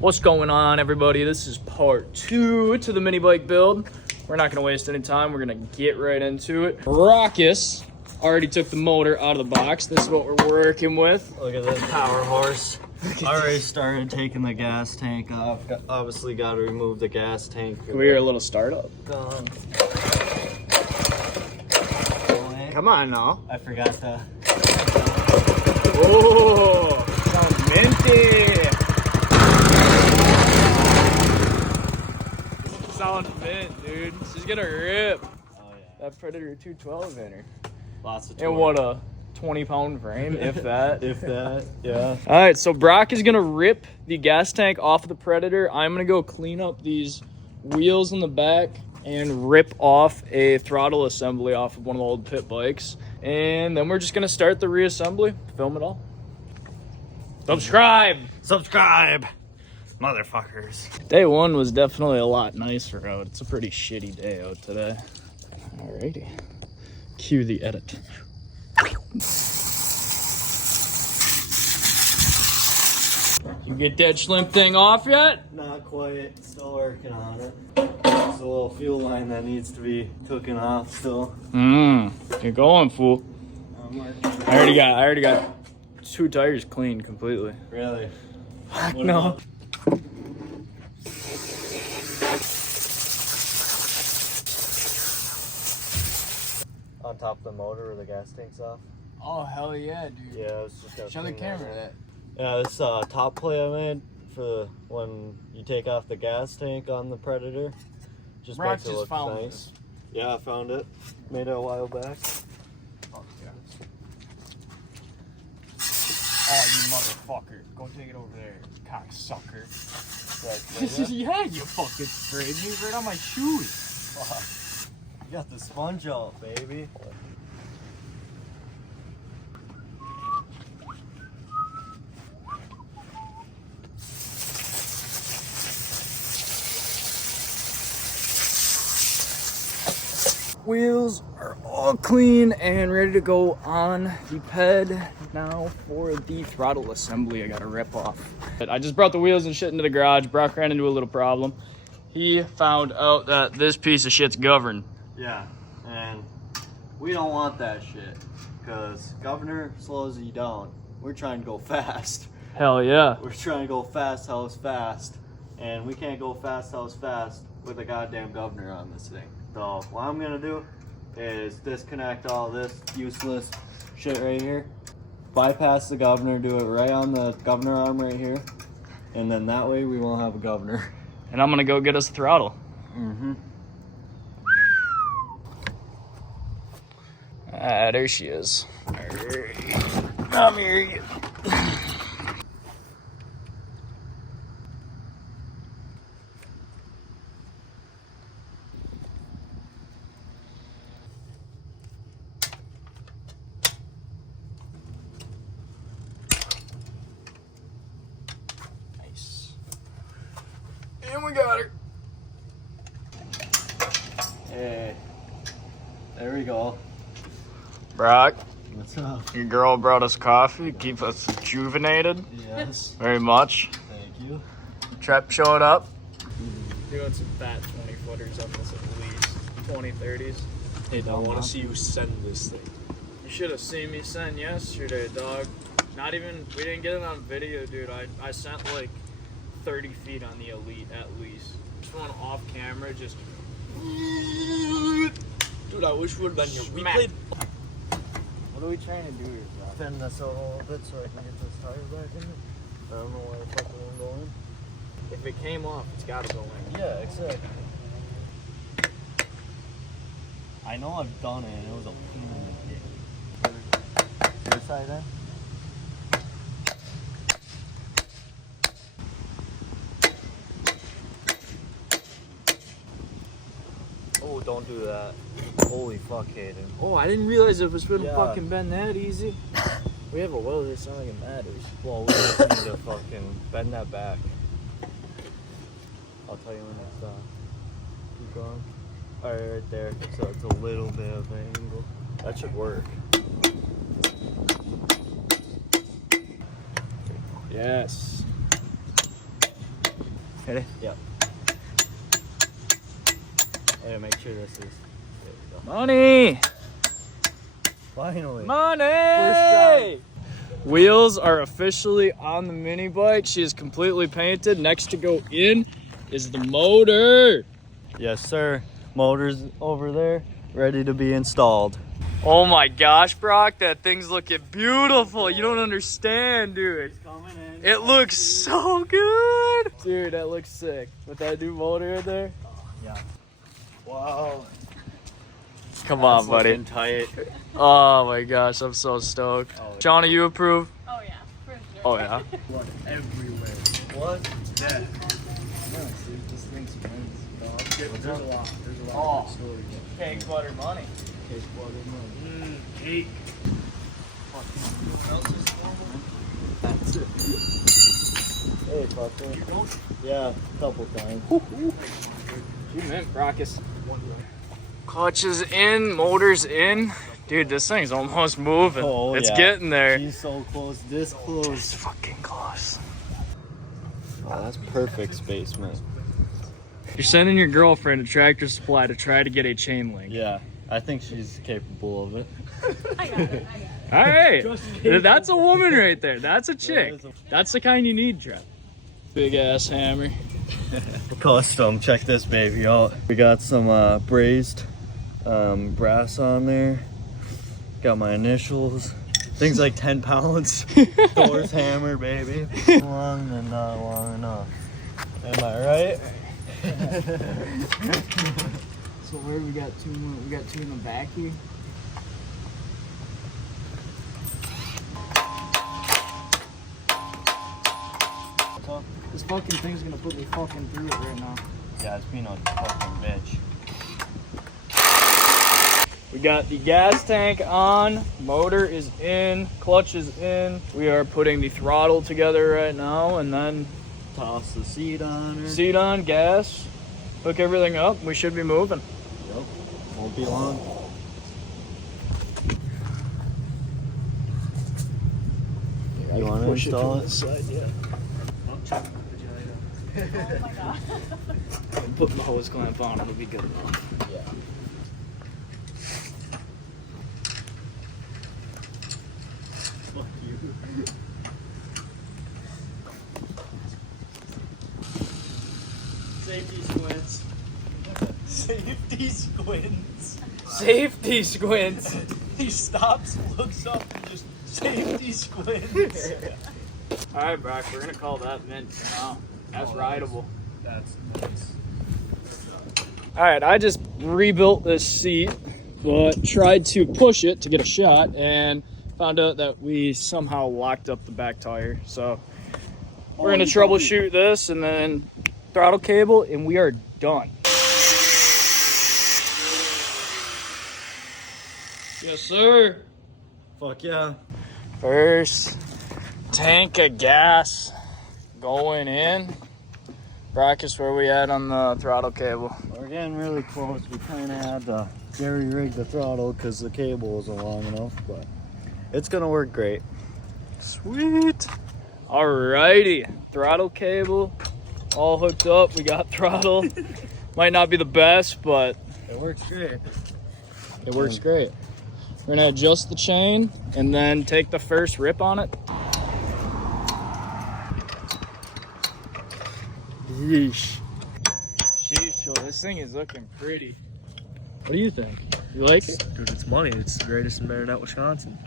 What's going on, everybody? This is part 2 to the mini bike build. We're not gonna waste any time. We're gonna get right into it. Raucous already took the motor out of the box. This is what we're working with. Look at this power horse. Already started taking the gas tank off. Obviously got to remove the gas tank. Can we hear a little startup? Come on now. I forgot to. Oh, sounds minty. Sound mint, dude. She's gonna rip. Oh yeah. That Predator 212 in her. Lots of. And what a 20-pound frame, if that. If that, yeah. All right, so Brock is gonna rip the gas tank off of the Predator. I'm gonna go clean up these wheels in the back and rip off a throttle assembly off of one of the old pit bikes. And then we're just gonna start the reassembly, film it all. Subscribe! Subscribe, motherfuckers. Day one was definitely a lot nicer out. It's a pretty shitty day out today. Alrighty, cue the edit. You get that slim thing off yet? Not quite. Still working on it. There's a little fuel line that needs to be taken off still. You're going, fool. I'm working. I already got 2 tires cleaned completely. Really? Heck What no. about- On top of the motor where the gas tank's off? Oh hell yeah, dude. Yeah, it's just got. Show the camera that. Yeah, this top plate I made for when you take off the gas tank on the Predator. Just Brock makes it just look found nice. this. Yeah, I found it. Made it a while back. Oh yeah. Oh you motherfucker. Go take it over there, cocksucker. Yeah, you fucking sprayed me right on my shoes. Fuck. You got the sponge out, baby. Wheels are all clean and ready to go on the ped. Now for the throttle assembly I gotta rip off. I just brought the wheels and shit into the garage. Brock ran into a little problem. He found out that this piece of shit's governed. Yeah, and we don't want that shit. Because governor slows you down. We're trying to go fast. Hell yeah. We're trying to go fast, hell's fast. And we can't go fast, hell's fast with a goddamn governor on this thing. So what I'm gonna do is disconnect all this useless shit right here. Bypass the governor, do it right on the governor arm right here. And then that way we won't have a governor. And I'm gonna go get us a throttle. Mm-hmm. Ah, there she is. Alright. Come here, you. Nice. And we got her. Hey, there we go. Brock, What's up? your girl brought us coffee. Keep us rejuvenated. Yes, Very much. thank you. Trep showed up. Doing some fat 20-footers on this at least. 20-30s. Hey, I want to see you send this thing. You should have seen me send yesterday, dog. Not even, we didn't get it on video, dude. I sent like 30 feet on the Elite at least. Just one off camera, just. Dude, I wish we would have been here. We Smack. played. What are we trying to do here, bro? Bend this out a little bit so I can get this tire back in it. I don't know why the fuck it won't go in. If it came off, it's gotta go in. Yeah, exactly. I know I've done it and it was a pain in the dick. Your side then? Oh, don't do that. Holy fuck, Hayden. Oh, I didn't realize it was gonna Yeah. fucking bend that easy. We have a welder, it's not like it matters. Well, we just need to fucking bend that back. I'll tell you when I stop. Keep going. Alright, right there. So it's a little bit of an angle. That should work. Yes. Ready? Yep. Hey, make sure this is. There we go. Money! Finally. Money! First try. Wheels are officially on the mini bike. She is completely painted. Next to go in is the motor. Yes, sir. Motor's over there, ready to be installed. Oh my gosh, Brock, that thing's looking beautiful. You don't understand, dude. Coming in. It looks so good. Dude, that looks sick. With that new motor in there. Yeah. Wow. Come on, buddy. Looking tight. Oh my gosh, I'm so stoked. Oh. Shauna, you approve? Oh yeah, for sure. Oh yeah. Blood everywhere. What? Yeah. No, see, this thing spins. There's a lot. There's a Oh. lot of stories. Cake, butter, money. Cake, butter, money. Cake. That's it. Hey, fucker. Yeah, a couple times. You meant Brockus. Clutch is in, motor's in. Dude, this thing's almost moving. Oh, It's yeah. getting there. She's so close, this close. It's fucking close. Oh, that's perfect space, man. You're sending your girlfriend to Tractor Supply to try to get a chain link. Yeah, I think she's capable of it. I got it. All right. That's a woman right there. That's a chick. is a- That's the kind you need, Trev. Big ass hammer. Custom, check this baby out. We got some brazed brass on there. Got my initials. Things like 10 pounds. Thor's hammer, baby. Long and not long enough. Am I right? So where we got two more? We got two in the back here. This fucking thing's gonna put me fucking through it right now. Yeah, it's being a fucking bitch. We got the gas tank on, motor is in, clutch is in. We are putting the throttle together right now, and then Toss the seat on her. seat on, gas, hook everything up. We should be moving. Yep. Won't be long. You want to Push it install to it? the side, yeah. Oh my god. Put the hose clamp on, it'll be good enough. Yeah. Fuck you. Safety squints. Safety squints. Safety squints. He stops, looks up, and just safety squints. All right, Brock, we're gonna call that mint now. That's rideable. That's nice. All right, I just rebuilt this seat, but tried to push it to get a shot and found out that we somehow locked up the back tire. So we're gonna troubleshoot this and then throttle cable, and we are done. Yes, sir. Fuck yeah. First tank of gas going in. Brockus, where we at on the throttle cable? We're getting really close. We kind of had to jerry rig the throttle because the cable wasn't long enough, but it's gonna work great. Sweet. Alrighty, throttle cable all hooked up. We got throttle. Might not be the best, but It works great. it works great. We're gonna adjust the chain and then take the first rip on it. Yeesh. Sheesh, yo, this thing is looking pretty. What do you think? You like it? Dude, it's money. It's the greatest in Marinette, Wisconsin.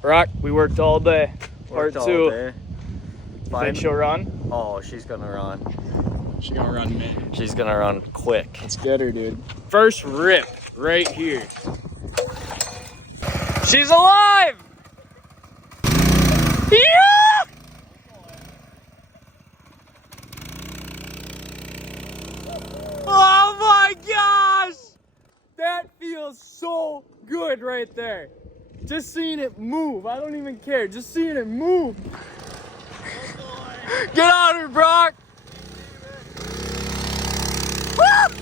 Brock, we worked all day. Worked Part all 2. day. Think she'll run? Oh, she's gonna run. She's gonna run me. She's gonna run quick. Let's get her, dude. First rip right here. She's alive! Yeah! Oh my gosh! That feels so good right there. Just seeing it move. I don't even care. Just seeing it move. Get on her, Brock! Woo!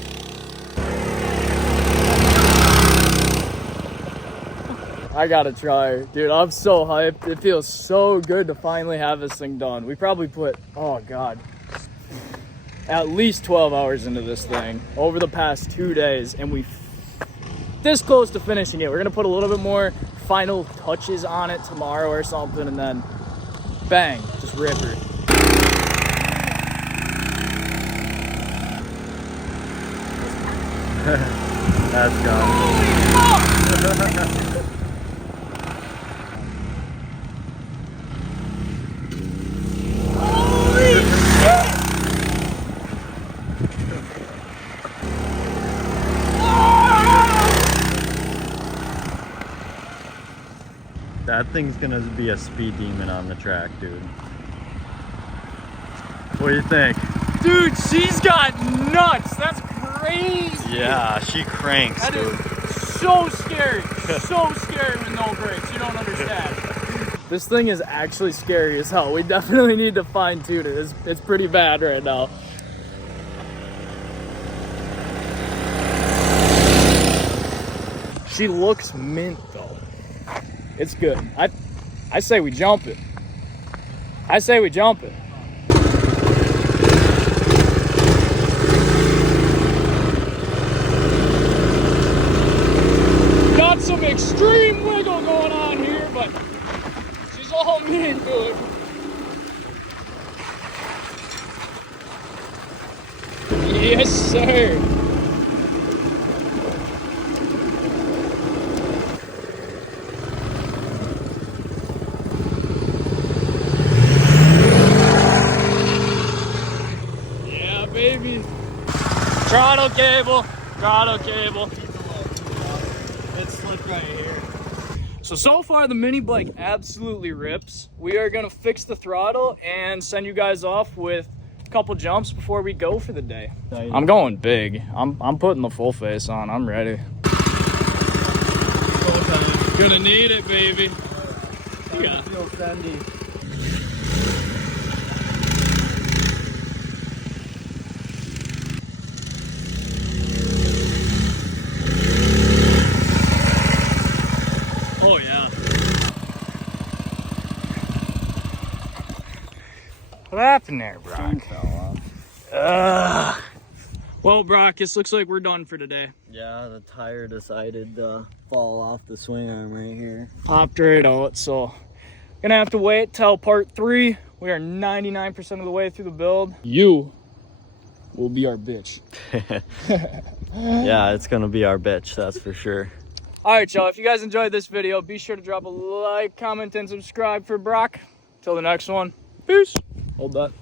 I gotta try her. Dude, I'm so hyped. It feels so good to finally have this thing done. We probably put, oh God, at least 12 hours into this thing over the past 2 days, and we this close to finishing it. We're gonna put a little bit more final touches on it tomorrow or something, and then bang, just rip her. That's gone. That thing's gonna be a speed demon on the track, dude. What do you think? Dude, she's got nuts. That's crazy. Yeah, she cranks, That dude. is so scary. So scary with no brakes. You don't understand. This thing is actually scary as hell. We definitely need to fine tune it. It's pretty bad right now. She looks mint though. It's good. I say we jump it. I say we jump it. Got some extreme wiggle going on here, but she's all mint, dude. Yes, sir. Yeah, baby. Throttle cable, throttle cable. Let's look right here. So far the mini bike absolutely rips. We are gonna fix the throttle and send you guys off with a couple jumps before we go for the day. I'm going big. I'm putting the full face on. I'm ready. Gonna need it, baby. Yeah. Feel bendy. Oh yeah. What happened there, Brock? Well, Brock, this looks like we're done for today. Yeah, the tire decided to fall off the swing arm right here. Popped right out, so gonna have to wait till part 3. We are 99% of the way through the build. You will be our bitch. Yeah, it's gonna be our bitch, that's for sure. All right, y'all, if you guys enjoyed this video, be sure to drop a like, comment, and subscribe for Brock. Till the next one, peace. Hold that.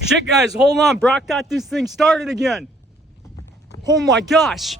Shit, guys, hold on. Brock got this thing started again. Oh my gosh.